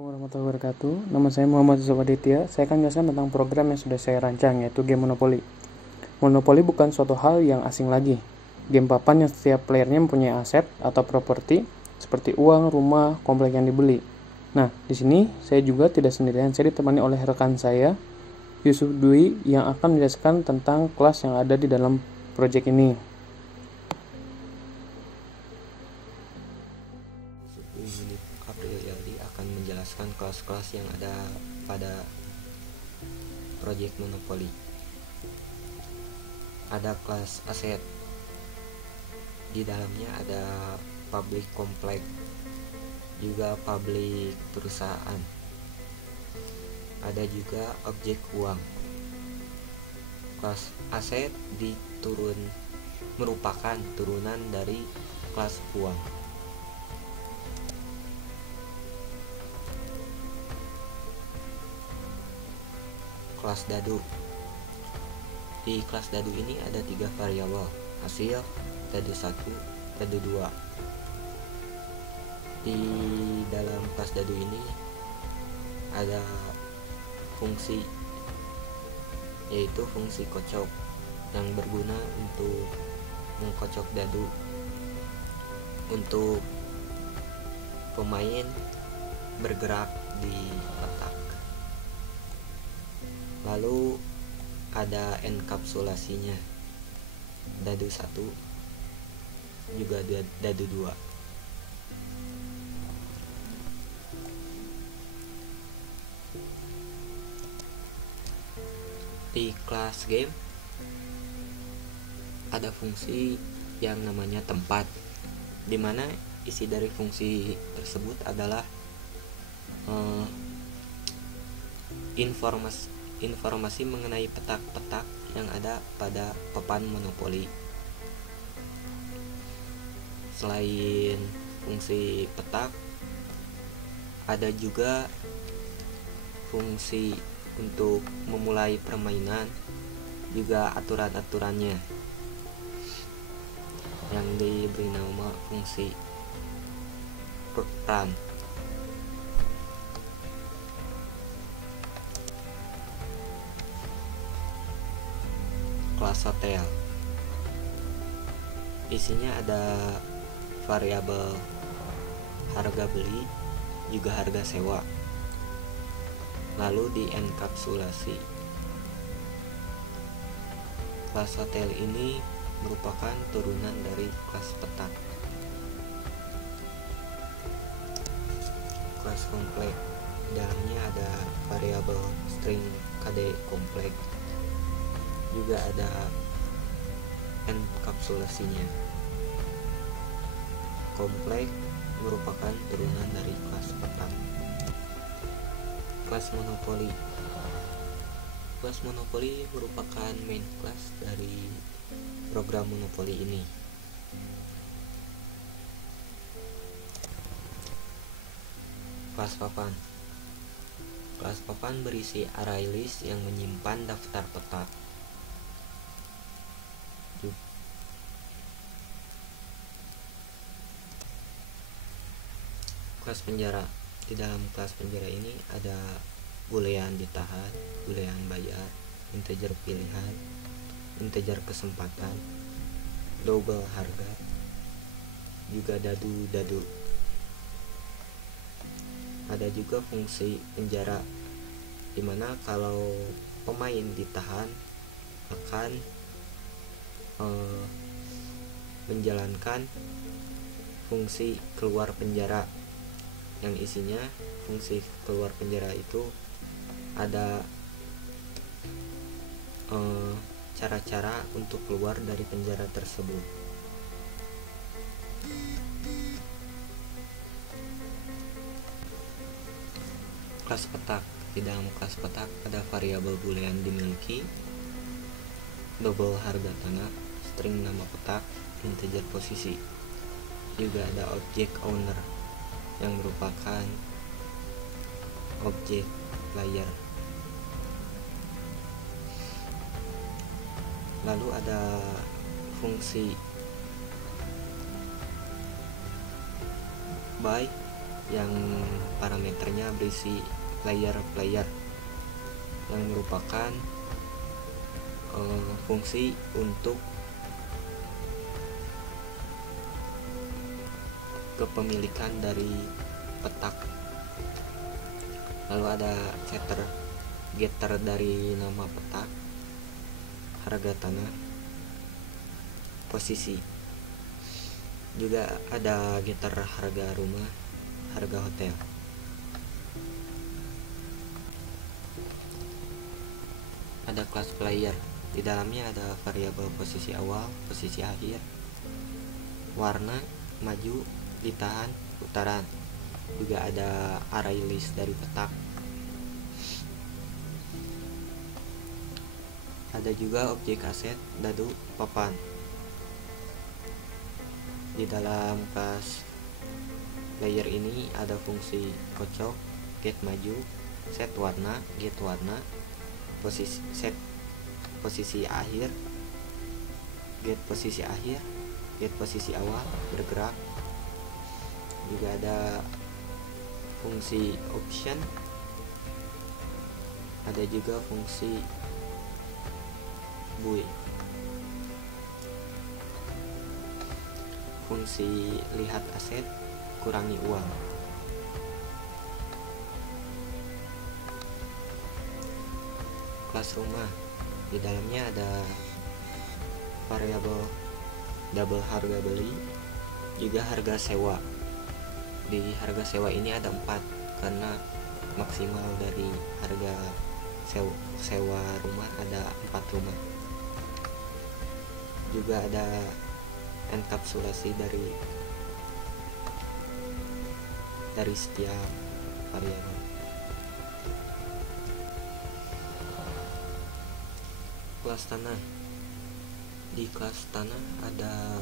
Assalamualaikum warahmatullahi wabarakatuh. Nama saya Muhammad Yusuf Aditya. Saya akan menjelaskan tentang program yang sudah saya rancang, yaitu game Monopoly. Monopoly bukan suatu hal yang asing lagi. Game papan yang setiap playernya mempunyai aset atau properti seperti uang, rumah, komplek yang dibeli. Nah, di sini saya juga tidak sendirian. Saya ditemani oleh rekan saya, Yusuf Dwi, yang akan menjelaskan tentang kelas yang ada di dalam proyek ini. Unit Apriliadi akan menjelaskan kelas-kelas yang ada pada proyek Monopoly. Ada kelas aset, di dalamnya ada public komplek, juga public perusahaan. Ada juga objek uang. Kelas aset merupakan turunan dari kelas uang. Kelas dadu. Di kelas dadu ini ada 3 variabel: hasil, dadu 1, dadu 2. Di dalam kelas dadu ini ada fungsi, yaitu fungsi kocok, yang berguna untuk mengkocok dadu untuk pemain bergerak di petak. Lalu ada enkapsulasinya, dadu 1 juga dadu 2. Di kelas game ada fungsi yang namanya tempat, dimana isi dari fungsi tersebut adalah informasi mengenai petak-petak yang ada pada papan monopoli. Selain fungsi petak, ada juga fungsi untuk memulai permainan, juga aturan-aturannya yang diberi nama fungsi run. Kelas hotel, isinya ada variabel harga beli, juga harga sewa, lalu di enkapsulasi. Kelas hotel ini merupakan turunan dari kelas petak. Kelas komplek, dalamnya ada variabel string KD komplek, juga ada enkapsulasinya. Komplek merupakan turunan dari kelas petak. Kelas monopoli. Kelas monopoli merupakan main class dari program monopoli ini. Kelas papan. Kelas papan berisi array list yang menyimpan daftar petak. Kelas penjara. Di dalam kelas penjara ini ada boolean ditahan, boolean bayar, integer pilihan, integer kesempatan, double harga, juga dadu. Ada juga fungsi penjara, dimana kalau pemain ditahan akan menjalankan fungsi keluar penjara, yang isinya fungsi keluar penjara itu ada cara-cara untuk keluar dari penjara tersebut. Kelas petak. Di dalam kelas petak ada variabel boolean dimiliki, double harga tanah, string nama petak, integer posisi. Juga ada objek owner, yang merupakan objek player. Lalu ada fungsi buy, yang parameternya berisi player-player yang merupakan fungsi untuk kepemilikan dari petak. Lalu ada getter dari nama petak, harga tanah, posisi. Juga ada getter harga rumah, harga hotel. Ada kelas player. Di dalamnya ada variabel posisi awal, posisi akhir, warna, maju, ditahan, putaran. Juga ada array list dari petak. Ada juga objek aset, dadu, papan. Di dalam kelas player ini ada fungsi kocok, get maju, set warna, get warna, set posisi akhir, get posisi akhir, get posisi awal, bergerak. Juga ada fungsi option, ada juga fungsi buy, fungsi lihat aset, kurangi uang. Kelas rumah, di dalamnya ada variabel double harga beli, juga harga sewa. Di harga sewa ini ada 4 karena maksimal dari harga sewa rumah ada 4 rumah. Juga ada enkapsulasi dari setiap variabel. Kelas tanah. Di kelas tanah ada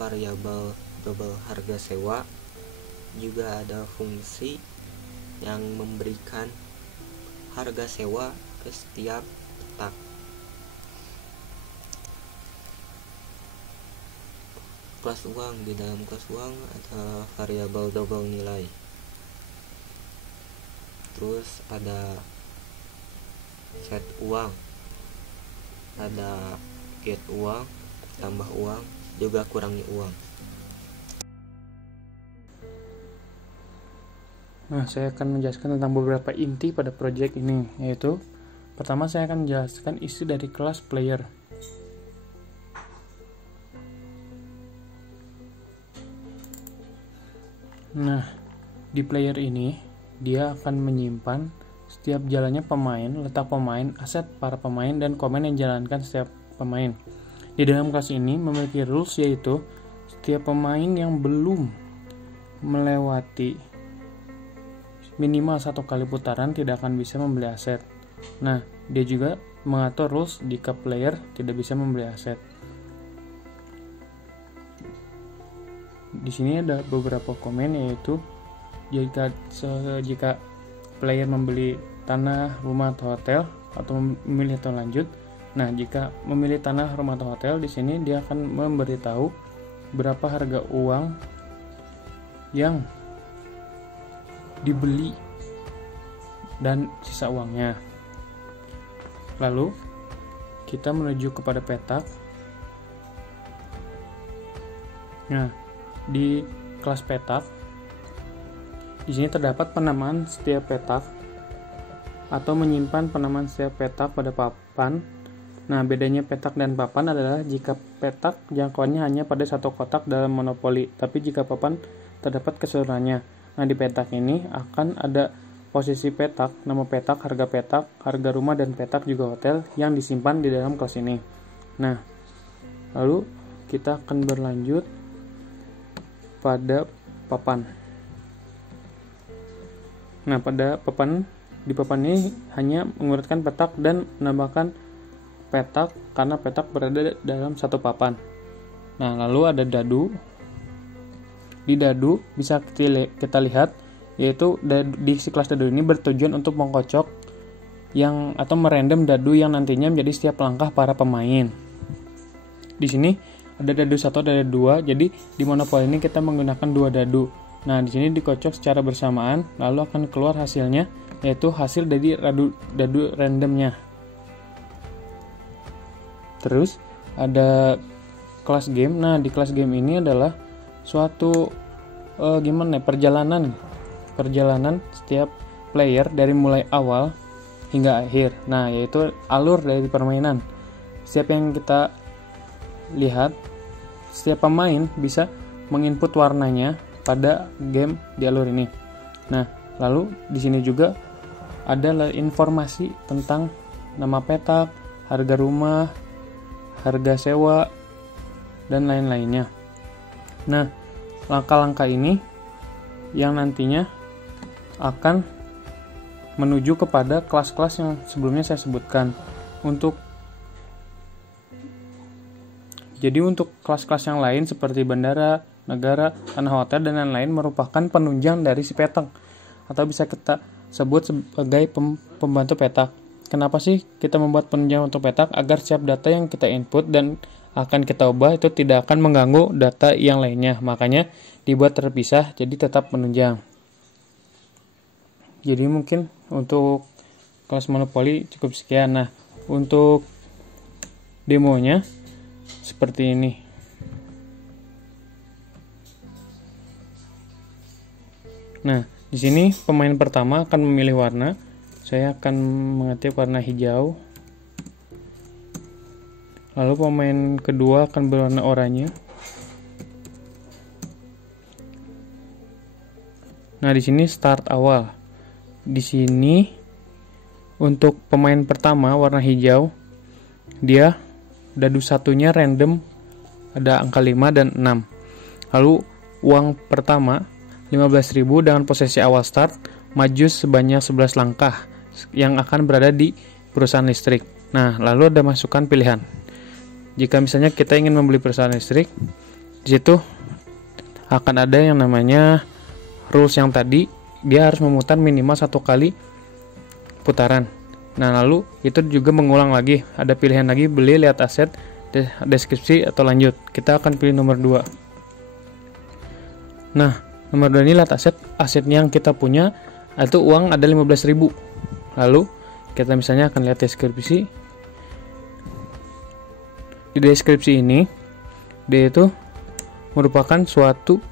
variabel double harga sewa, juga ada fungsi yang memberikan harga sewa ke setiap petak. Kelas uang. Di dalam kelas uang ada variabel double nilai. Terus ada set uang, ada get uang, tambah uang, juga kurangi uang. Nah, saya akan menjelaskan tentang beberapa inti pada project ini, yaitu pertama saya akan menjelaskan isi dari kelas player. Nah, di player ini dia akan menyimpan setiap jalannya pemain, letak pemain, aset para pemain, dan komen yang dijalankan setiap pemain. Di dalam kelas ini memiliki rules, yaitu setiap pemain yang belum melewati minimal 1 kali putaran tidak akan bisa membeli aset. Nah, dia juga mengatur rules jika player tidak bisa membeli aset. Di sini ada beberapa komen, yaitu jika player membeli tanah, rumah, atau hotel, atau memilih atau lanjut. Nah, jika memilih tanah, rumah, atau hotel, di sini dia akan memberitahu berapa harga uang yang dibeli dan sisa uangnya. Lalu kita menuju kepada petak. Nah, di kelas petak, di sini terdapat penamaan setiap petak atau menyimpan penamaan setiap petak pada papan. Nah, bedanya petak dan papan adalah jika petak jangkauannya hanya pada 1 kotak dalam monopoli, tapi jika papan terdapat keseluruhannya. Nah, di petak ini akan ada posisi petak, nama petak, harga rumah, dan petak juga hotel yang disimpan di dalam kelas ini. Nah, lalu kita akan berlanjut pada papan. Nah, pada papan, di papan ini hanya mengurutkan petak dan menambahkan petak karena petak berada dalam satu papan. Nah, lalu ada dadu. Di dadu bisa kita lihat, yaitu di si kelas dadu ini bertujuan untuk mengkocok atau merandom dadu yang nantinya menjadi setiap langkah para pemain. Di sini ada dadu 1, ada dadu 2, jadi di monopoli ini kita menggunakan 2 dadu. Nah, di sini dikocok secara bersamaan, lalu akan keluar hasilnya, yaitu hasil dari dadu randomnya. Terus ada kelas game. Nah, di kelas game ini adalah suatu perjalanan setiap player dari mulai awal hingga akhir. Nah, yaitu alur dari permainan. Setiap yang kita lihat, setiap pemain bisa menginput warnanya pada game di alur ini. Nah, lalu di sini juga ada informasi tentang nama petak, harga rumah, harga sewa, dan lain-lainnya. Nah, langkah-langkah ini yang nantinya akan menuju kepada kelas-kelas yang sebelumnya saya sebutkan. Jadi untuk kelas-kelas yang lain seperti bandara, negara, tanah hotel, dan lain-lain merupakan penunjang dari si petak, atau bisa kita sebut sebagai pembantu petak. Kenapa sih kita membuat penunjang untuk petak? Agar setiap data yang kita input dan akan kita ubah itu tidak akan mengganggu data yang lainnya. Makanya dibuat terpisah, jadi tetap penunjang. Jadi mungkin untuk kelas monopoli cukup sekian. Nah, untuk demonya seperti ini. Nah, di sini pemain pertama akan memilih warna. Saya akan mengetik warna hijau. Lalu pemain kedua akan berwarna oranye. Nah, di sini start awal. Di sini untuk pemain pertama warna hijau, dia dadu satunya random, ada angka 5 dan 6. Lalu uang pertama 15.000 dengan posisi awal start, maju sebanyak 11 langkah yang akan berada di perusahaan listrik. Nah, lalu ada masukan pilihan. Jika misalnya kita ingin membeli perusahaan listrik, di situ akan ada yang namanya rules yang tadi, dia harus memutar minimal 1 kali putaran. Nah, lalu itu juga mengulang lagi, ada pilihan lagi, beli, lihat aset, deskripsi, atau lanjut. Kita akan pilih nomor 2. Nah, nomor 2 ini lihat asetnya yang kita punya, itu uang ada 15.000. Lalu kita misalnya akan lihat deskripsi. Di deskripsi ini dia itu merupakan suatu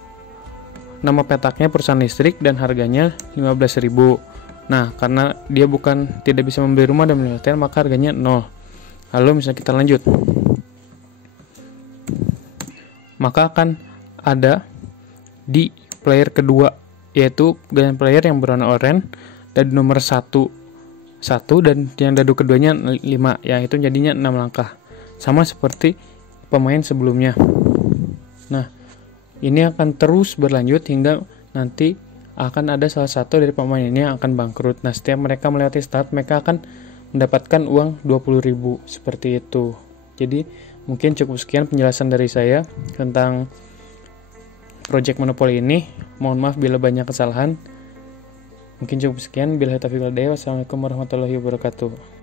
nama petaknya perusahaan listrik dan harganya 15.000. Nah, karena dia tidak bisa membeli rumah dan membeli hotel, maka harganya 0. Lalu misalnya kita lanjut, maka akan ada di player kedua, yaitu dengan player yang berwarna oranye dan nomor 1 dan yang dadu keduanya 5, ya itu jadinya 6 langkah. Sama seperti pemain sebelumnya. Nah, ini akan terus berlanjut hingga nanti akan ada salah satu dari pemain ini yang akan bangkrut. Nah, setiap mereka melewati start, mereka akan mendapatkan uang 20.000, seperti itu. Jadi, mungkin cukup sekian penjelasan dari saya tentang project monopoli ini. Mohon maaf bila banyak kesalahan. Mungkin cukup sekian. Billahi taufiq wal hidayah. Wassalamualaikum warahmatullahi wabarakatuh.